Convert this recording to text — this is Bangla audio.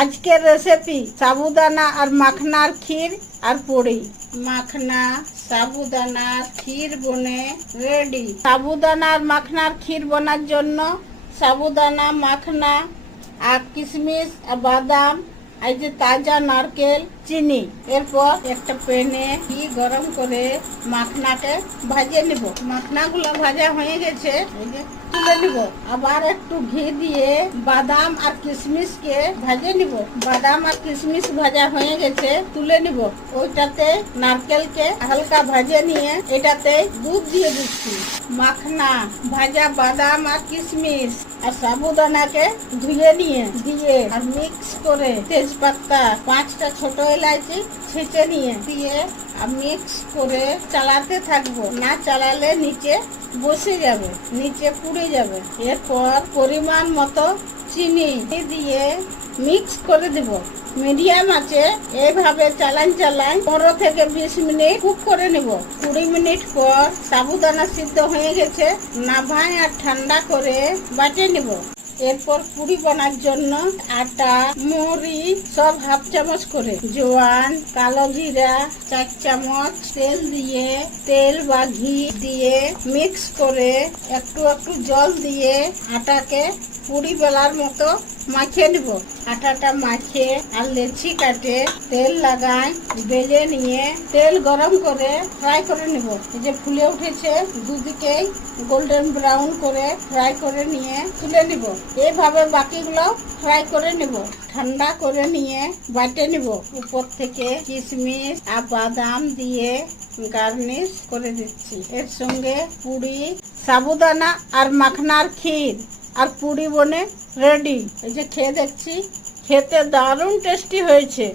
আজকের রেসিপি সাবুদানা আর মাখনার ক্ষীর আর পুরি। মাখনা সাবুদানার ক্ষীর বনে রেডি। সাবুদানা আর মাখনার ক্ষীর বানার জন্য সাবুদানা, মাখনা আর কিশমিশ আর বাদাম, এই যে তাজা নারকেল, চিনি। এরপর একটা প্যানে ঘি গরম করে মাখনাকে ভাজে নিব। মাখনাগুলো ভাজা হয়ে গেছে, এই যে তুলে নিব। আবার একটু ঘি দিয়ে বাদাম আর কিশমিশকে ভাজে নিব। বাদাম আর কিশমিশ ভাজা হয়ে গেছে, তুলে নিব। ওইটাতে নারকেলকে হালকা ভাজে নিয়ে এটাতে দুধ দিয়ে দিচ্ছি। মাখনা, ভাজা বাদাম আর কিশমিশ আর সাবুদানাকে ধুয়ে নিয়ে দিয়ে আর মিক্স করে তেজপাতা, 5টা ছোট এলাচি ছেঁচে নিয়ে দিয়ে আর মিক্স করে চালাতে থাকবো। না চালালে নিচে বসে যাবে, নিচে পুড়ে যাবে। এরপর পরিমাণ মতো চিনি দিয়ে মিক্স করে দেব। মিডিয়াম আছে এইভাবে চালান 15 থেকে 20 মিনিট কুক করে নেব। 20 মিনিট পর সাবুদানা সিদ্ধ হয়ে গেছে, নামায় আর ঠান্ডা করে বাটে নেব। এরপর পুরি বানার জন্য আটা, মুড়ি সব হাফ চামচ করে, জোয়ান, কালো জিরা 4 চামচ, তেল দিয়ে তেল বা ঘি দিয়ে মিক্স করে একটু একটু জল দিয়ে আটাকে পুরি বেলার মতো মাখিয়ে নেব। আটাটা মাখিয়ে আর লেচি কাটে তেল লাগাই বেলে নিয়ে তেল গরম করে ফ্রাই করে নেব। এই যে ফুলে উঠেছে, দুদিকেই গোল্ডেন ব্রাউন করে ফ্রাই করে নিয়ে তুলে নিব। এইভাবে বাকিগুলো ফ্রাই করে নেব। ঠান্ডা করে নিয়ে বাটে নিব। উপর থেকে কিশমিশ আর বাদাম দিয়ে গার্নিশ করে দিচ্ছি। এর সঙ্গে পুরি, সাবুদানা আর মাখনার ক্ষীর আর পুরি বনে রেডি। এই যে খেয়ে দেখছি, খেতে দারুণ টেস্টি হয়েছে।